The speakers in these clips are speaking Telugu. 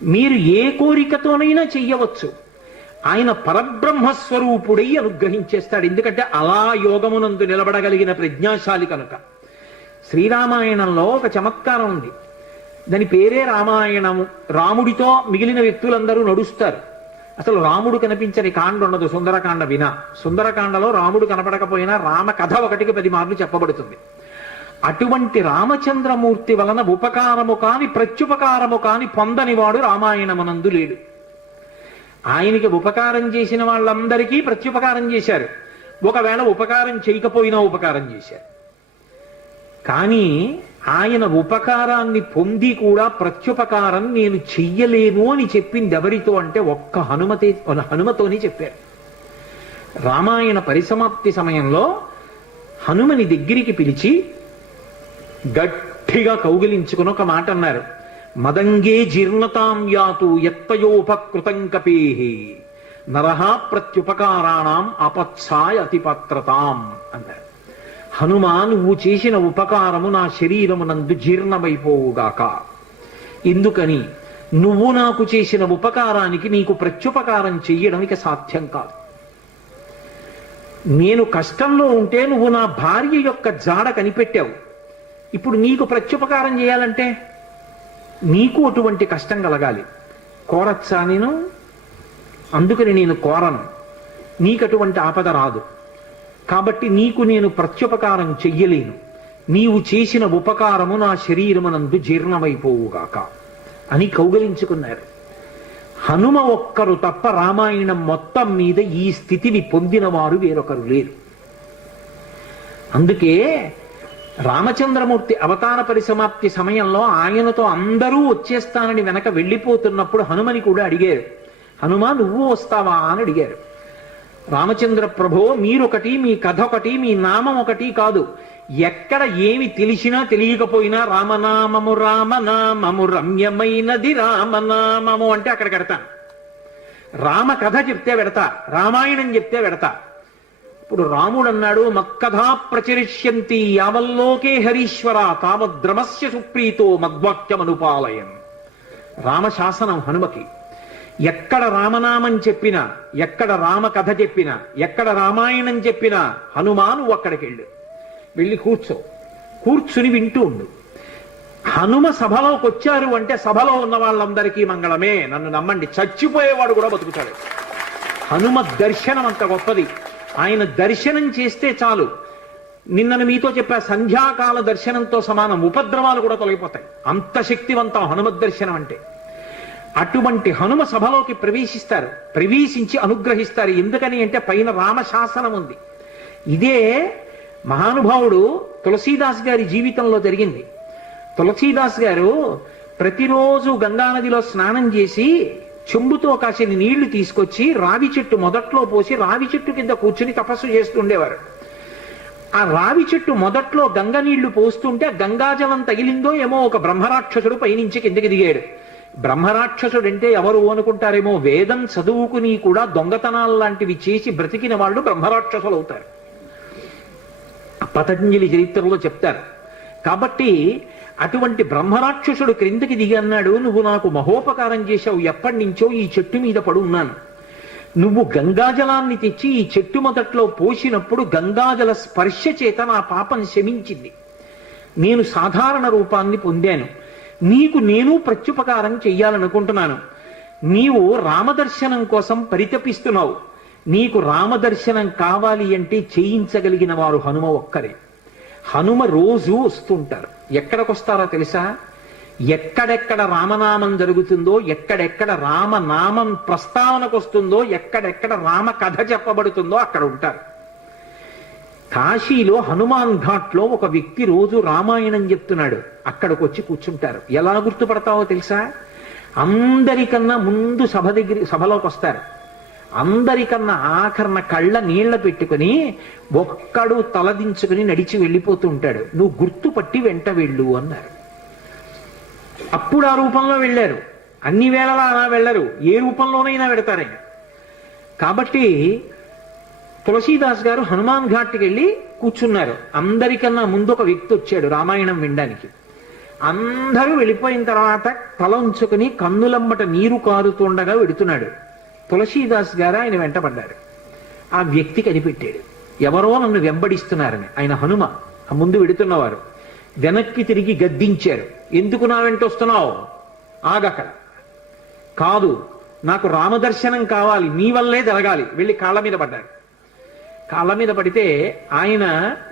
మీరు ఏ కోరికతోనైనా చెయ్యవచ్చు. ఆయన పరబ్రహ్మస్వరూపుడై అనుగ్రహించేస్తాడు. ఎందుకంటే అలా యోగమునందు నిలబడగలిగిన ప్రజ్ఞాశాలి కనుక. శ్రీరామాయణంలో ఒక చమత్కారం ఉంది. దాని పేరే రామాయణము. రాముడితో మిగిలిన వ్యక్తులందరూ నడుస్తారు. అసలు రాముడు కనిపించని కాండ ఉండదు సుందరకాండ వినా. సుందరకాండలో రాముడు కనపడకపోయినా రామ కథ 1కి 10 మార్లు చెప్పబడుతుంది. అటువంటి రామచంద్రమూర్తి వలన ఉపకారము కాని ప్రత్యుపకారము కాని పొందనివాడు రామాయణమునందు లేడు. ఆయనకి ఉపకారం చేసిన వాళ్ళందరికీ ప్రత్యుపకారం చేశారు. ఒకవేళ ఉపకారం చేయకపోయినా ఉపకారం చేశారు. కానీ ఆయన ఉపకారాన్ని పొంది కూడా ప్రత్యుపకారం నేను చెయ్యలేను అని చెప్పింది ఎవరితో అంటే ఒక్క హనుమతోని చెప్పారు. రామాయణ పరిసమాప్తి సమయంలో హనుమని దగ్గరికి పిలిచి గట్టిగా కౌగిలించుకుని ఒక మాట అన్నారు. మదంగే జీర్ణతాం యాతు యత్తయోపకృతం కపేహి నరహ ప్రత్యుపకారాణం అపత్సాయ అతిపత్రతాం అన్నారు. హనుమా, నువ్వు చేసిన ఉపకారము నా శరీరమునందు జీర్ణమైపోవుగాక. ఎందుకని? నువ్వు నాకు చేసిన ఉపకారానికి నీకు ప్రత్యుపకారం చెయ్యడం ఇక సాధ్యం కాదు. నేను కష్టంలో ఉంటే నువ్వు నా భార్య యొక్క జాడ కనిపెట్టావు. ఇప్పుడు నీకు ప్రత్యుపకారం చేయాలంటే నీకు అటువంటి కష్టం కలగాలి. కోరచ్చా నేను? అందుకని నేను కోరను. నీకటువంటి ఆపద రాదు. కాబట్టి నీకు నేను ప్రత్యుపకారం చెయ్యలేను. నీవు చేసిన ఉపకారము నా శరీరమునందు జీర్ణమైపోవుగాక అని కౌగలించుకున్నారు. హనుమ ఒక్కరు తప్ప రామాయణం మొత్తం మీద ఈ స్థితిని పొందిన వారు వేరొకరు లేరు. అందుకే రామచంద్రమూర్తి అవతార పరిసమాప్తి సమయంలో ఆయనతో అందరూ వచ్చేస్తానని వెనక వెళ్ళిపోతున్నప్పుడు హనుమని కూడా అడిగారు. హనుమా, నువ్వు వస్తావా అని అడిగారు. రామచంద్ర ప్రభో, మీరొకటి, మీ కథ ఒకటి, మీ నామం ఒకటి కాదు. ఎక్కడ ఏమి తెలిసినా తెలియకపోయినా రామనామము రామనామము రమ్యమైనది రామనామము అంటే అక్కడ పెడతాను. రామ కథ చెప్తే పెడతా, రామాయణం చెప్తే పెడతా. ఇప్పుడు రాముడు అన్నాడు, మక్కథా ప్రచరిష్యంతి యావల్లోకే హరీశ్వర తావద్రమస్య సుప్రీతో మద్వాక్యమనుపాలయం. రామశాసనం హనుమకి. ఎక్కడ రామనామం చెప్పినా, ఎక్కడ రామ కథ చెప్పినా, ఎక్కడ రామాయణం చెప్పినా హనుమాను అక్కడికి వెళ్ళి కూర్చుని వింటూ ఉండు. హనుమ సభలోకి వచ్చారు అంటే సభలో ఉన్న వాళ్ళందరికీ మంగళమే. నన్ను నమ్మండి, చచ్చిపోయేవాడు కూడా బతుకుతాడు. హనుమ దర్శనం అంత గొప్పది. ఆయన దర్శనం చేస్తే చాలు. నిన్నను మీతో చెప్పా, సంధ్యాకాల దర్శనంతో సమానం. ఉపద్రవాలు కూడా తొలగిపోతాయి. అంత శక్తివంతం హనుమద్ దర్శనం అంటే. అటువంటి హనుమ సభలోకి ప్రవేశిస్తారు. ప్రవేశించి అనుగ్రహిస్తారు. ఎందుకని అంటే పైన రామశాసనం ఉంది. ఇదే మహానుభావుడు తులసీదాస్ గారి జీవితంలో జరిగింది. తులసీదాస్ గారు ప్రతిరోజు గంగానదిలో స్నానం చేసి చెంబుతో కాసిన నీళ్లు తీసుకొచ్చి రావి చెట్టు మొదట్లో పోసి రావి చెట్టు కింద కూర్చుని తపస్సు చేస్తుండేవారు. ఆ రావి చెట్టు మొదట్లో గంగ నీళ్లు పోస్తుంటే గంగాజలం తగిలిందో ఏమో ఒక బ్రహ్మరాక్షసుడు పైనుంచి కిందకి దిగాడు. బ్రహ్మరాక్షసుడంటే ఎవరు అనుకుంటారేమో, వేదం చదువుకుని కూడా దొంగతనాలు లాంటివి చేసి బ్రతికిన వాళ్ళు బ్రహ్మరాక్షసులు అవుతారు. పతంజలి చరిత్రలో చెప్తారు. కాబట్టి అటువంటి బ్రహ్మరాక్షసుడు క్రిందకి దిగి అన్నాడు, నువ్వు నాకు మహోపకారం చేశావు. ఎప్పటి నుంచో ఈ చెట్టు మీద పడి ఉన్నాను. నువ్వు గంగాజలాన్ని తెచ్చి ఈ చెట్టు మొదట్లో పోసినప్పుడు గంగాజల స్పర్శ చేత నా పాపం శమించింది. నేను సాధారణ రూపాన్ని పొందాను. నీకు నేను ప్రత్యుపకారం చెయ్యాలనుకుంటున్నాను. నీవు రామదర్శనం కోసం పరితపిస్తున్నావు. నీకు రామదర్శనం కావాలి అంటే చేయించగలిగిన వారు హనుమ ఒక్కరే. హనుమ రోజు వస్తుంటారు. ఎక్కడికి వస్తారో తెలుసా? ఎక్కడెక్కడ రామనామం జరుగుతుందో, ఎక్కడెక్కడ రామనామం ప్రస్తావనకు వస్తుందో, ఎక్కడెక్కడ రామ కథ చెప్పబడుతుందో అక్కడ ఉంటారు. కాశీలో హనుమాన్ ఘాట్లో ఒక వ్యక్తి రోజు రామాయణం చెప్తున్నాడు. అక్కడికి వచ్చి కూర్చుంటారు. ఎలా గుర్తుపడతావో తెలుసా? అందరికన్నా ముందు సభలోకి వస్తారు. అందరికన్నా ఆఖరణ కళ్ళ నీళ్ల పెట్టుకుని ఒక్కడు తలదించుకుని నడిచి వెళ్ళిపోతూ ఉంటాడు. నువ్వు గుర్తుపట్టి వెంట వెళ్ళు అన్నారు. అప్పుడు ఆ రూపంలో వెళ్ళారు. అన్ని వేళలా అలా వెళ్ళరు, ఏ రూపంలోనైనా పెడతారాయన. కాబట్టి తులసీదాస్ గారు హనుమాన్ ఘాట్కి వెళ్ళి కూర్చున్నారు. అందరికన్నా ముందు ఒక వ్యక్తి వచ్చాడు రామాయణం వినడానికి. అందరూ వెళ్ళిపోయిన తర్వాత తల ఉంచుకుని కన్నులమ్మట నీరు కారుతుండగా వెడుతున్నాడు. తులసీదాస్ గారు ఆయన వెంటపడ్డారు. ఆ వ్యక్తి కనిపెట్టాడు, ఎవరో నన్ను వెంబడిస్తున్నారని. ఆయన హనుమ, ఆ ముందు వెడుతున్నవారు. వెనక్కి తిరిగి గద్దించారు, ఎందుకు నా వెంట వస్తున్నావు, ఆగక్కడ. కాదు, నాకు రామదర్శనం కావాలి, నీ వల్లే జరగాలి. వెళ్ళి కాళ్ళ మీద పడ్డారు. కాళ్ళ మీద పడితే ఆయన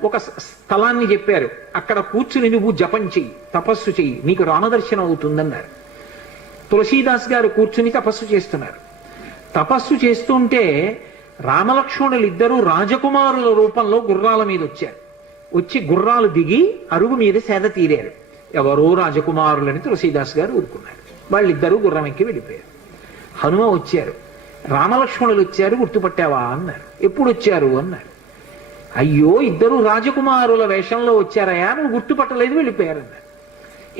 ఒక స్థలాన్ని చెప్పారు, అక్కడ కూర్చుని నువ్వు జపం చెయ్యి, తపస్సు చెయ్యి, నీకు రామదర్శనం అవుతుందన్నారు. తులసీదాస్ గారు కూర్చుని తపస్సు చేస్తున్నారు. తపస్సు చేస్తుంటే రామలక్ష్మణులు ఇద్దరూ రాజకుమారుల రూపంలో గుర్రాల మీద వచ్చారు. వచ్చి గుర్రాలు దిగి అరుగు మీద సేద తీరారు. ఎవరో రాజకుమారులని తులసీదాస్ గారు ఊరుకున్నారు. వాళ్ళిద్దరూ గుర్రం ఎక్కి వెళ్ళిపోయారు. హనుమ వచ్చారు, రామలక్ష్మణులు వచ్చారు, గుర్తుపట్టావా అన్నారు. ఎప్పుడు వచ్చారు అన్నారు. అయ్యో, ఇద్దరు రాజకుమారుల వేషంలో వచ్చారయా, నువ్వు గుర్తుపట్టలేదు, వెళ్ళిపోయారన్నారు.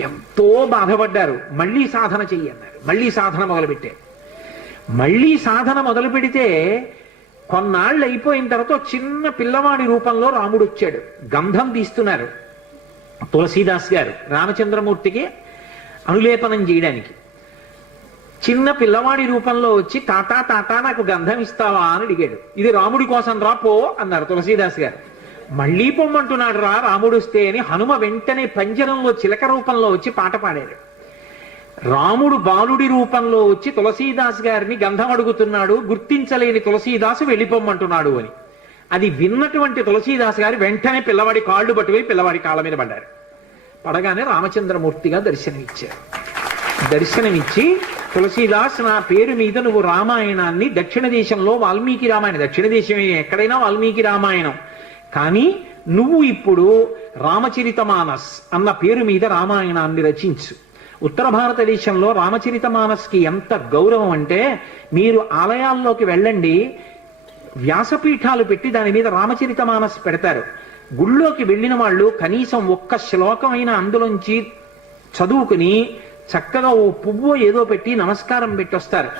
ఎంతో బాధపడ్డారు. మళ్ళీ సాధన చెయ్యి అన్నారు. మళ్ళీ సాధన మొదలుపెట్టారు. మళ్ళీ సాధన మొదలు పెడితే కొన్నాళ్ళు అయిపోయిన తర్వాత చిన్న పిల్లవాడి రూపంలో రాముడు వచ్చాడు. గంధం తీస్తున్నారు తులసీదాస్ గారు రామచంద్రమూర్తికి అనులేపనం చేయడానికి. చిన్న పిల్లవాడి రూపంలో వచ్చి, తాతా తాతా నాకు గంధం ఇస్తావా అని అడిగాడు. ఇది రాముడి కోసం రా, పో అన్నారు తులసీదాస్ గారు. మళ్ళీ పొమ్మంటున్నాడు రా రాముడు వస్తే అని హనుమ వెంటనే పంజరంలో చిలక రూపంలో వచ్చి పాట పాడారు. రాముడు బాలుడి రూపంలో వచ్చి తులసీదాస్ గారిని గంధం అడుగుతున్నాడు, గుర్తించలేని తులసీదాసు వెళ్ళిపోమ్మంటున్నాడు అని. అది విన్నటువంటి తులసీదాస్ గారు వెంటనే పిల్లవాడి కాళ్ళు పట్టుకుని పిల్లవాడి కాళ్ళ మీద పడ్డారు. పడగానే రామచంద్రమూర్తిగా దర్శనమిచ్చారు. దర్శనమిచ్చి, తులసీదాస్, నా పేరు మీద నువ్వు రామాయణాన్ని, దక్షిణ దేశంలో వాల్మీకి రామాయణం, దక్షిణ దేశం ఎక్కడైనా వాల్మీకి రామాయణం, కానీ నువ్వు ఇప్పుడు రామచరితమానస్ అన్న పేరు మీద రామాయణాన్ని రచించు. ఉత్తర భారతదేశంలో రామచరితమానస్కి ఎంత గౌరవం అంటే, మీరు ఆలయాల్లోకి వెళ్ళండి, వ్యాసపీఠాలు పెట్టి దాని మీద రామచరితమానస్ పెడతారు. గుళ్ళోకి వెళ్ళిన వాళ్ళు కనీసం ఒక్క శ్లోకమైన అందులోంచి చదువుకుని చక్కగా ఓ పువ్వు ఏదో పెట్టి నమస్కారం పెట్టొస్తారు.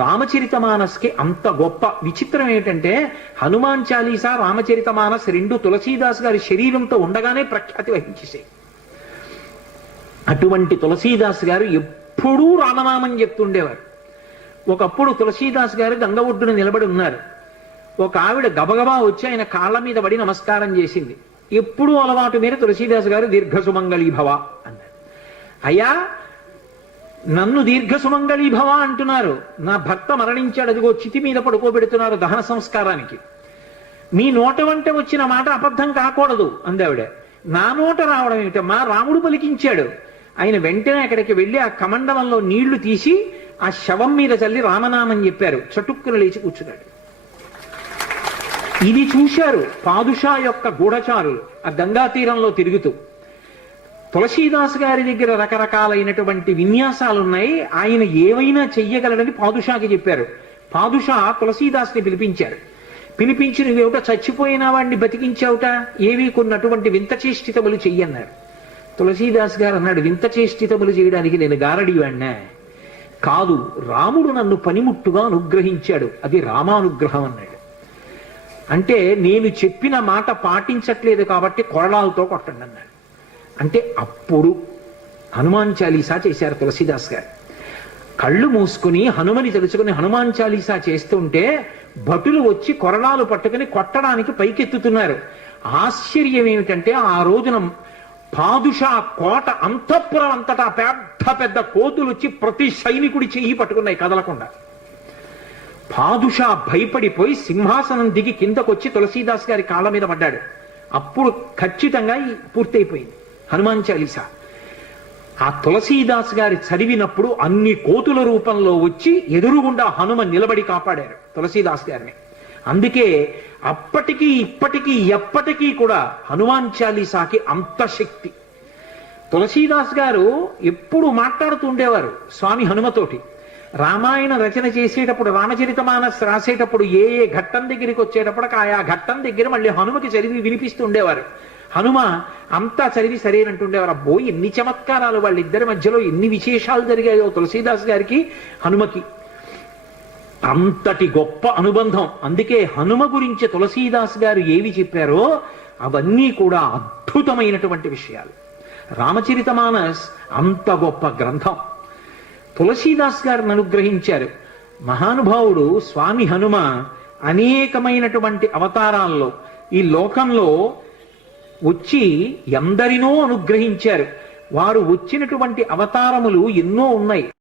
రామచరితమానస్కి అంత గొప్ప. విచిత్రం ఏంటంటే హనుమాన్ చాలీసా, రామచరితమానస్ రెండు తులసీదాస్ గారి శరీరంతో ఉండగానే ప్రఖ్యాతి వహించేసాయి. అటువంటి తులసీదాస్ గారు ఎప్పుడూ రామనామం చెప్తుండేవారు. ఒకప్పుడు తులసీదాస్ గారు గంగ ఒడ్డున నిలబడి ఉన్నారు. ఒక ఆవిడ గబగబా వచ్చి ఆయన కాళ్ళ మీద పడి నమస్కారం చేసింది. ఎప్పుడూ అలవాటు మీద తులసీదాస్ గారు దీర్ఘసుమంగళీభవ అన్నారు. అయ్యా, నన్ను దీర్ఘసుమంగళీభవ అంటున్నారు, నా భర్త మరణించాడు, అదిగో చితి మీద పడుకోబెడుతున్నారు దహన సంస్కారానికి, మీ నోట వంట వచ్చిన మాట అబద్ధం కాకూడదు అందావిడ. నా నోట రావడం ఏమిటమ్మా, రాముడు పలికించాడు. ఆయన వెంటనే అక్కడికి వెళ్ళి ఆ కమండలంలో నీళ్లు తీసి ఆ శవం మీద చల్లి రామనామం చెప్పారు. చటుక్కున లేచి కూర్చున్నాడు. ఇది చూశారు పాదుషా యొక్క గూఢచారులు ఆ గంగా తీరంలో తిరుగుతూ. తులసీదాస్ గారి దగ్గర రకరకాలైనటువంటి విన్యాసాలున్నాయి, ఆయన ఏవైనా చెయ్యగలడని పాదుషాకి చెప్పారు. పాదుషా తులసీదాస్ని పిలిపించారు. పిలిపించి, నువ్వేమిటో చచ్చిపోయిన వాడిని బతికించావుట, ఏవి కొన్నటువంటి వింత చేష్టితములు చెయ్యన్నారు. తులసీదాస్ గారు అన్నాడు, వింత చేష్టితములు చేయడానికి నేను గారడి వాడినా? కాదు, రాముడు నన్ను పనిముట్టుగా అనుగ్రహించాడు, అది రామానుగ్రహం అన్నాడు. అంటే నేను చెప్పిన మాట పాటించట్లేదు కాబట్టి కొరడాలతో కొట్టండి అన్నాడు. అంటే అప్పుడు హనుమాన్ చాలీసా చేశారు తులసీదాస్ గారు. కళ్ళు మూసుకుని హనుమని తెలుసుకుని హనుమాన్ చాలీసా చేస్తుంటే భటులు వచ్చి కొరడాలు పట్టుకుని కొట్టడానికి పైకెత్తుతున్నారు. ఆశ్చర్యం ఏమిటంటే ఆ రోజున పాదుషా కోట అంతఃపురం అంతటా పెద్ద పెద్ద కోతులు వచ్చి ప్రతి సైనికుడి చెయ్యి పట్టుకున్నాయి కదలకుండా. పాదుషా భయపడిపోయి సింహాసనం దిగి కిందకొచ్చి తులసీదాస్ గారి కాళ్ళ మీద పడ్డాడు. అప్పుడు ఖచ్చితంగా పూర్తయిపోయింది హనుమాన్ చాలీసా. ఆ తులసీదాస్ గారి చదివినప్పుడు అన్ని కోతుల రూపంలో వచ్చి ఎదురుగుండా హనుమ నిలబడి కాపాడారు తులసీదాస్ గారిని. అందుకే అప్పటికీ ఇప్పటికీ ఎప్పటికీ కూడా హనుమాన్ చాలీసాకి అంత శక్తి. తులసీదాస్ గారు ఎప్పుడు మాట్లాడుతూ ఉండేవారు స్వామి హనుమతోటి. రామాయణ రచన చేసేటప్పుడు, రామచరితమానస్ రాసేటప్పుడు ఏ ఏ ఘట్టం దగ్గరికి వచ్చేటప్పుడు ఆయా ఘట్టం దగ్గర మళ్ళీ హనుమకి చదివి వినిపిస్తూ ఉండేవారు. హనుమ అంతా చదివి సరేనంటుండేవారు. అబ్బో, ఎన్ని చమత్కారాలు వాళ్ళిద్దరి మధ్యలో, ఎన్ని విశేషాలు జరిగాయో తులసీదాస్ గారికి హనుమకి. అంతటి గొప్ప అనుబంధం. అందుకే హనుమ గురించి తులసీదాస్ గారు ఏవి చెప్పారో అవన్నీ కూడా అద్భుతమైనటువంటి విషయాలు. రామచరితమానస్ అంత గొప్ప గ్రంథం. తులసీదాస్ గారిని అనుగ్రహించారు. మహానుభావుడు స్వామి హనుమ అనేకమైనటువంటి అవతారాల్లో ఈ లోకంలో వచ్చి ఎందరినో అనుగ్రహించారు. వారు వచ్చినటువంటి అవతారములు ఎన్నో ఉన్నాయి.